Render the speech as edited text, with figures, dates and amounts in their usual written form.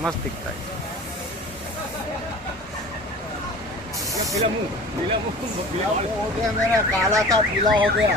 मस्त दिखता है। पीला मुंह हो गया, मेरा काला था पीला हो गया।